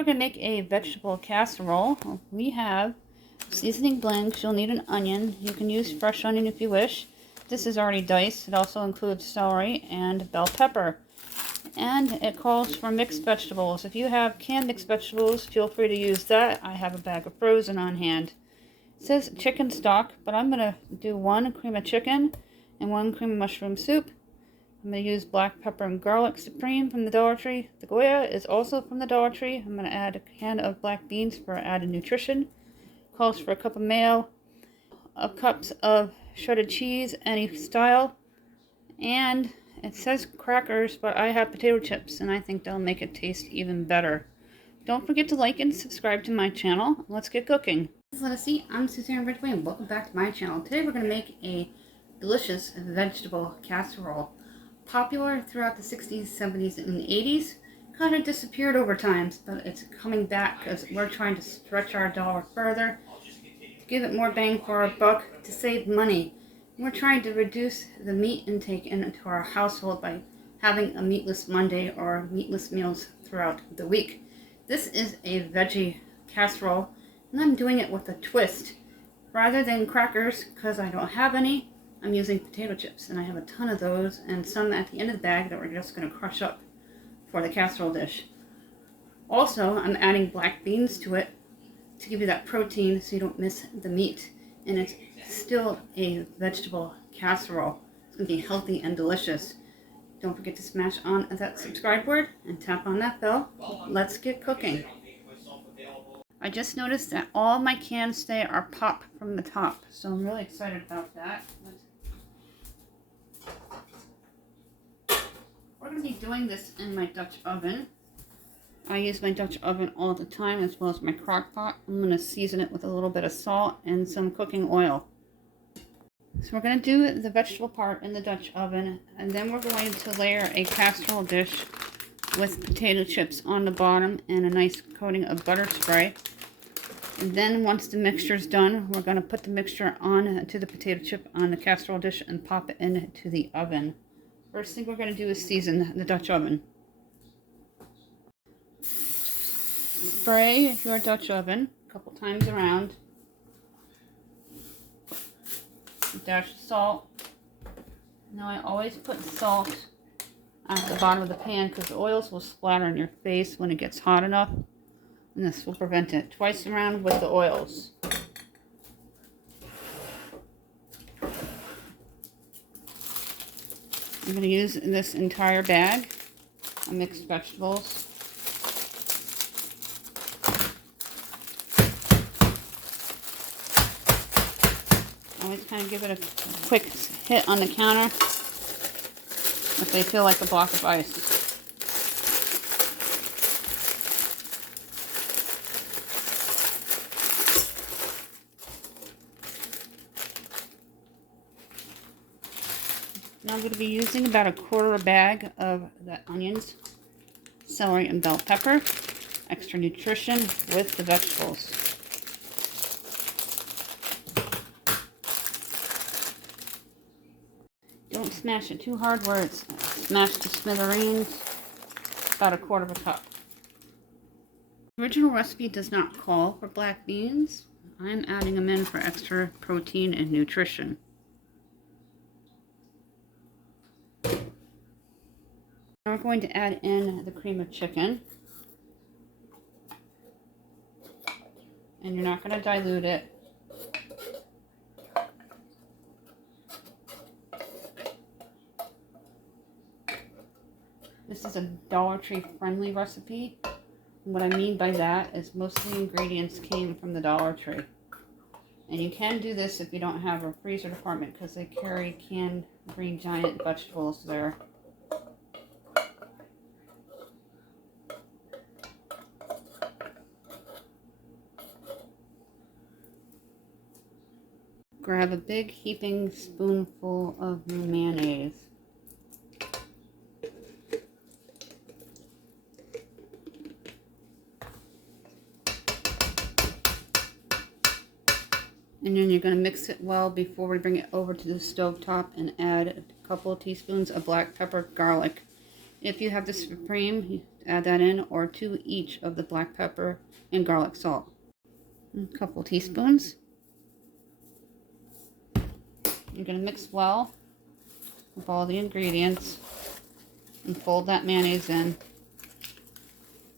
we're going to make a vegetable casserole. We have seasoning blends. You'll need an onion. You can use fresh onion if you wish. This is already diced. It also includes celery and bell pepper. And it calls for mixed vegetables. If you have canned mixed vegetables, feel free to use that. I have a bag of frozen on hand. It says chicken stock, but I'm going to do 1 cream of chicken and 1 cream of mushroom soup. I'm going to use black pepper and garlic supreme from the Dollar Tree. The Goya is also from the Dollar Tree. I'm going to add a can of black beans for added nutrition. Calls for a cup of mayo, a cups of shredded cheese, any style, and it says crackers, but I have potato chips, and I think they'll make it taste even better. Don't forget to like and subscribe to my channel. Let's get cooking. Let us see. I'm Suzanne Ridgway, and welcome back to my channel. Today we're going to make a delicious vegetable casserole. Popular throughout the 60s, 70s, and 80s. Kind of disappeared over time, but it's coming back because we're trying to stretch our dollar further, to give it more bang for our buck, to save money. We're trying to reduce the meat intake into our household by having a meatless Monday or meatless meals throughout the week. This is a veggie casserole, and I'm doing it with a twist. Rather than crackers, because I don't have any, I'm using potato chips, and I have a ton of those, and some at the end of the bag that we're just going to crush up for the casserole dish. Also, I'm adding black beans to it to give you that protein so you don't miss the meat, and it's still a vegetable casserole. It's going to be healthy and delicious. Don't forget to smash on that subscribe word and tap on that bell. Let's get cooking. I just noticed that all my cans today are popped from the top, so I'm really excited about that. We're going to be doing this in my Dutch oven. I use my Dutch oven all the time, as well as my crock pot. I'm going to season it with a little bit of salt and some cooking oil. So we're going to do the vegetable part in the Dutch oven, and then we're going to layer a casserole dish with potato chips on the bottom and a nice coating of butter spray. And then once the mixture is done, we're going to put the mixture on to the potato chip on the casserole dish and pop it into the oven. First thing we're going to do is season the Dutch oven. Spray your Dutch oven a couple times around. A dash of salt. Now I always put salt at the bottom of the pan because the oils will splatter on your face when it gets hot enough. And this will prevent it. Twice around with the oils. I'm going to use this entire bag of mixed vegetables. Always kind of give it a quick hit on the counter if they feel like a block of ice. Now I'm going to be using about a quarter bag of the onions, celery, and bell pepper. Extra nutrition with the vegetables. Don't smash it too hard where it's smashed to smithereens. About a quarter of a cup. The original recipe does not call for black beans. I'm adding them in for extra protein and nutrition. Now we're going to add in the cream of chicken. And you're not going to dilute it. This is a Dollar Tree friendly recipe. And what I mean by that is most of the ingredients came from the Dollar Tree. And you can do this if you don't have a freezer department because they carry canned green giant vegetables there. Grab a big heaping spoonful of mayonnaise. And then you're going to mix it well before we bring it over to the stove top and add a couple of teaspoons of black pepper, garlic, If you have the supreme, you add that in, or 2 each of the black pepper and garlic salt. A couple teaspoons. You're going to mix well with all the ingredients and fold that mayonnaise in.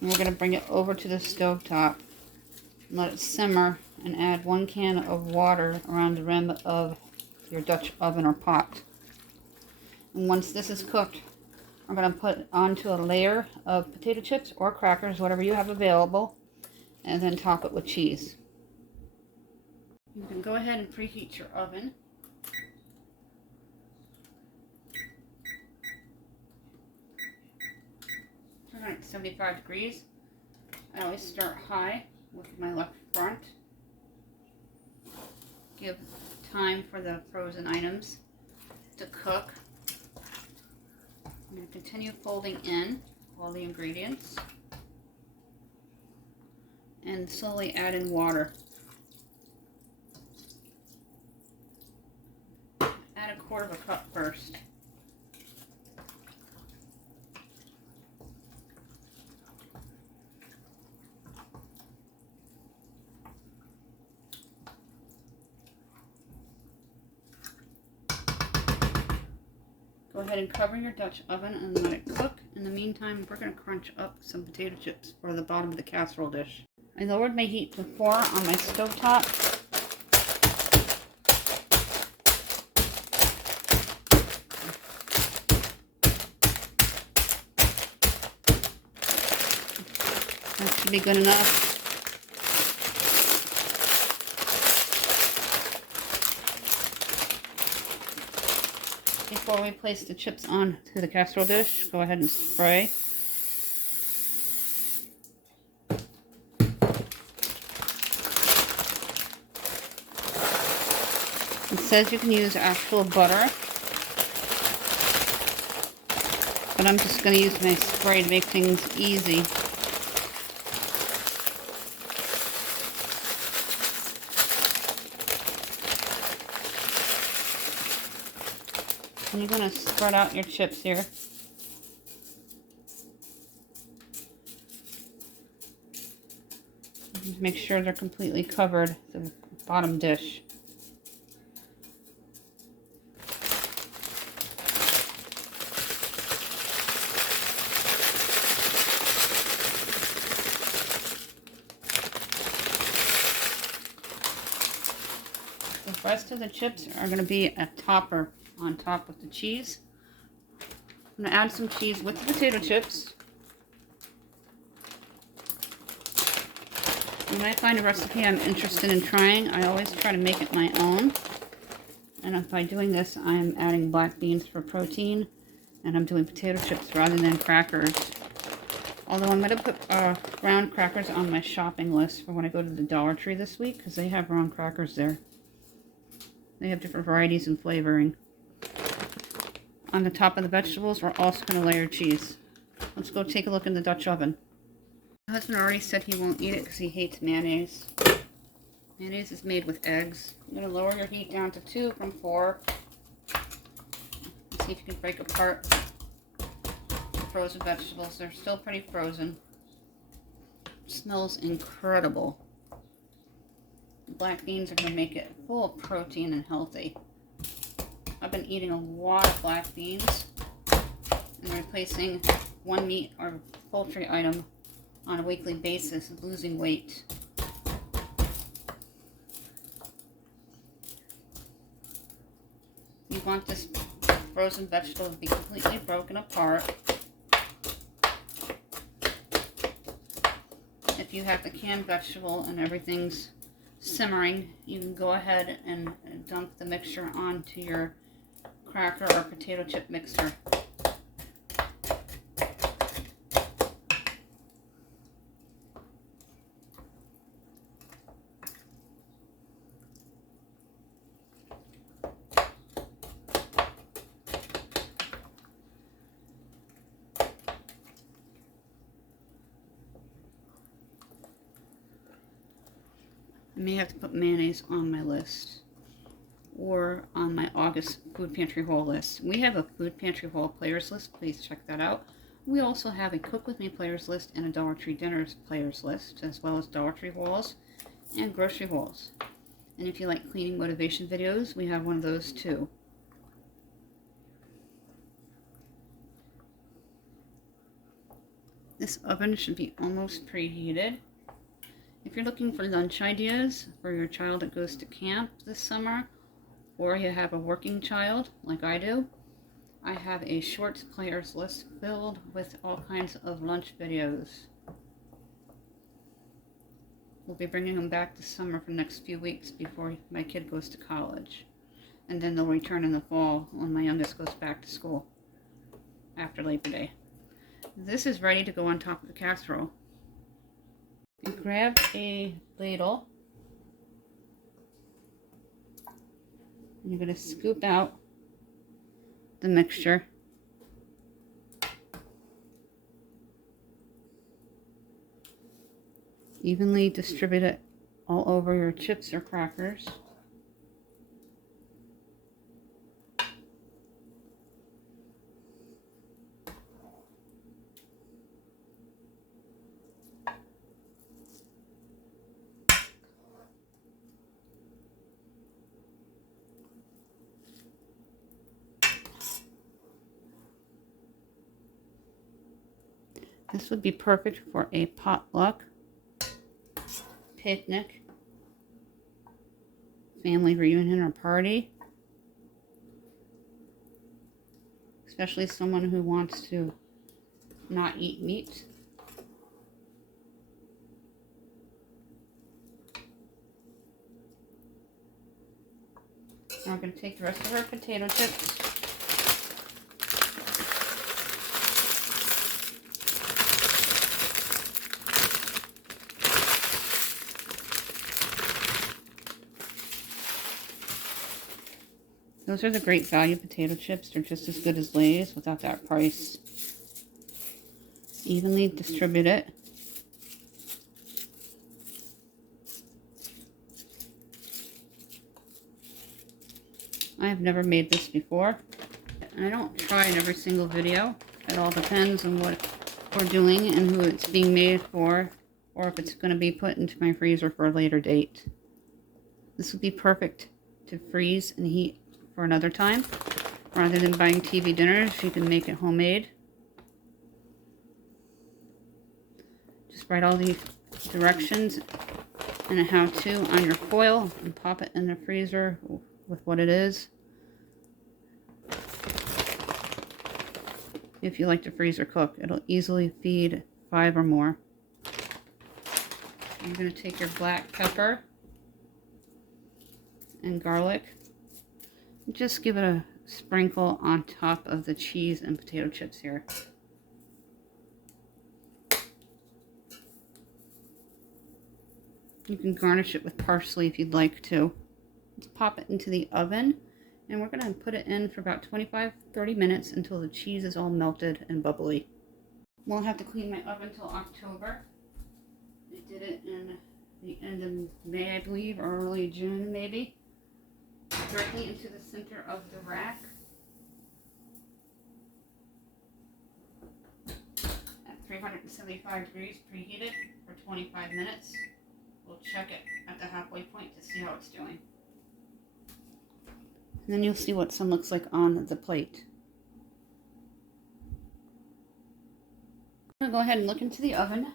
And we're going to bring it over to the stove top and let it simmer, and add 1 can of water around the rim of your Dutch oven or pot. And once this is cooked, I'm going to put onto a layer of potato chips or crackers, whatever you have available, and then top it with cheese. You can go ahead and preheat your oven. 275 degrees. I always start high with my left front. Give time for the frozen items to cook. I'm going to continue folding in all the ingredients and slowly add in water. Add 1/4 cup first. Go ahead and cover your Dutch oven and let it cook. In the meantime, we're going to crunch up some potato chips for the bottom of the casserole dish. I lowered my heat to 4 on my stovetop. That should be good enough. Before we place the chips on to the casserole dish, go ahead and spray. It says you can use actual butter, but I'm just going to use my spray to make things easy. And you're going to spread out your chips here. Just make sure they're completely covered, the bottom dish. The rest of the chips are going to be a topper on top with the cheese. I'm going to add some cheese with the potato chips. When I find a recipe I'm interested in trying, I always try to make it my own. And by doing this, I'm adding black beans for protein, and I'm doing potato chips rather than crackers. Although I'm going to put round crackers on my shopping list for when I go to the Dollar Tree this week, because they have round crackers there. They have different varieties and flavoring. On the top of the vegetables, we're also going to layer cheese. Let's go take a look in the Dutch oven. My husband already said he won't eat it because he hates mayonnaise. Mayonnaise is made with eggs. I'm going to lower your heat down to 2 from 4. See if you can break apart the frozen vegetables. They're still pretty frozen. It smells incredible. The black beans are going to make it full of protein and healthy. I've been eating a lot of black beans and replacing one meat or poultry item on a weekly basis and losing weight. You want this frozen vegetable to be completely broken apart. If you have the canned vegetable and everything's simmering, you can go ahead and dump the mixture onto your cracker or potato chip mixer. I may have to put mayonnaise on my list or on my August food pantry haul list. We have a food pantry haul players list. Please check that out. We also have a Cook With Me players list and a Dollar Tree Dinners players list, as well as Dollar Tree hauls and grocery hauls. And if you like cleaning motivation videos, we have one of those too. This oven should be almost preheated. If you're looking for lunch ideas for your child that goes to camp this summer, or you have a working child like I do, I have a shorts players list filled with all kinds of lunch videos. We'll be bringing them back this summer for the next few weeks before my kid goes to college. And then they'll return in the fall when my youngest goes back to school after Labor Day. This is ready to go on top of the casserole. You grab a ladle and you're going to scoop out the mixture. Evenly distribute it all over your chips or crackers. This would be perfect for a potluck, picnic, family reunion, or party. Especially someone who wants to not eat meat. Now we're going to take the rest of our potato chips. Those are the great value potato chips. They're just as good as Lay's without that price. Evenly distribute it. I have never made this before. And I don't try in every single video. It all depends on what we're doing and who it's being made for, or if it's going to be put into my freezer for a later date. This would be perfect to freeze and heat for another time. Rather than buying TV dinners, you can make it homemade. Just write all the directions and a how-to on your foil and pop it in the freezer with what it is. If you like to freeze or cook, it'll easily feed 5 or more. You're going to take your black pepper and garlic. Just give it a sprinkle on top of the cheese and potato chips here. You can garnish it with parsley if you'd like to. Let's pop it into the oven, and we're going to put it in for about 25-30 minutes until the cheese is all melted and bubbly. Won't have to clean my oven until October. I did it in the end of May, I believe, or early June maybe. Directly into the center of the rack at 375 degrees preheated for 25 minutes. We'll check it at the halfway point to see how it's doing. And then you'll see what some looks like on the plate. I'm going to go ahead and look into the oven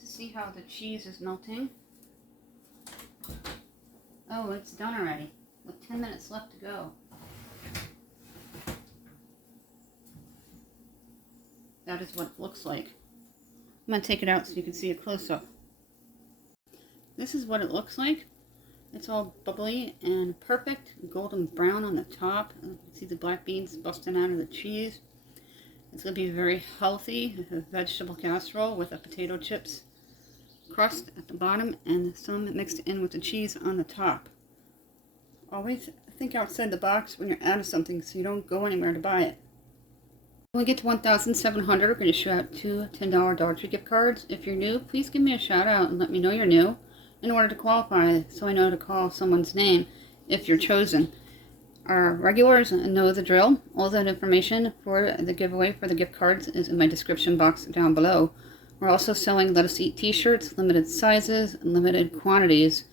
to see how the cheese is melting. Oh, it's done already. With 10 minutes left to go. That is what it looks like. I'm going to take it out so you can see a close-up. This is what it looks like. It's all bubbly and perfect, golden brown on the top. You can see the black beans busting out of the cheese. It's going to be very healthy, a vegetable casserole with a potato chips crust at the bottom and some mixed in with the cheese on the top. Always think outside the box when you're out of something so you don't go anywhere to buy it. When we get to 1,700, we're going to issue out 2 $10 Dollar Tree gift cards. If you're new, please give me a shout out and let me know you're new in order to qualify so I know to call someone's name if you're chosen. Our regulars know the drill. All that information for the giveaway for the gift cards is in my description box down below. We're also selling Let Us Eat t-shirts, limited sizes, and limited quantities.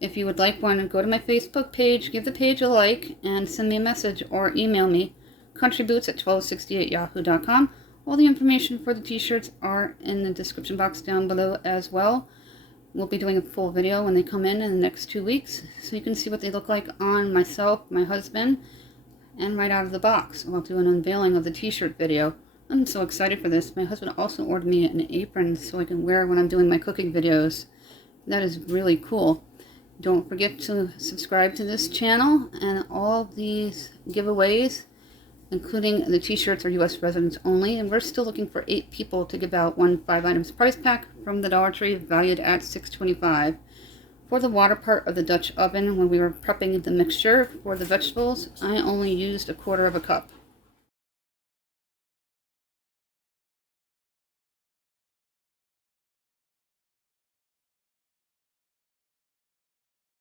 If you would like one, go to my Facebook page, give the page a like, and send me a message or email me, countryboots@1268yahoo.com. All the information for the t-shirts are in the description box down below as well. We'll be doing a full video when they come in the next 2 weeks, so you can see what they look like on myself, my husband, and right out of the box. I'll do an unveiling of the t-shirt video. I'm so excited for this. My husband also ordered me an apron so I can wear when I'm doing my cooking videos. That is really cool. Don't forget to subscribe to this channel, and all these giveaways, including the t-shirts, are U.S. residents only, and we're still looking for 8 people to give out one 5 items prize pack from the Dollar Tree valued at $6.25. For the water part of the Dutch oven, when we were prepping the mixture for the vegetables, I only used 1/4 cup.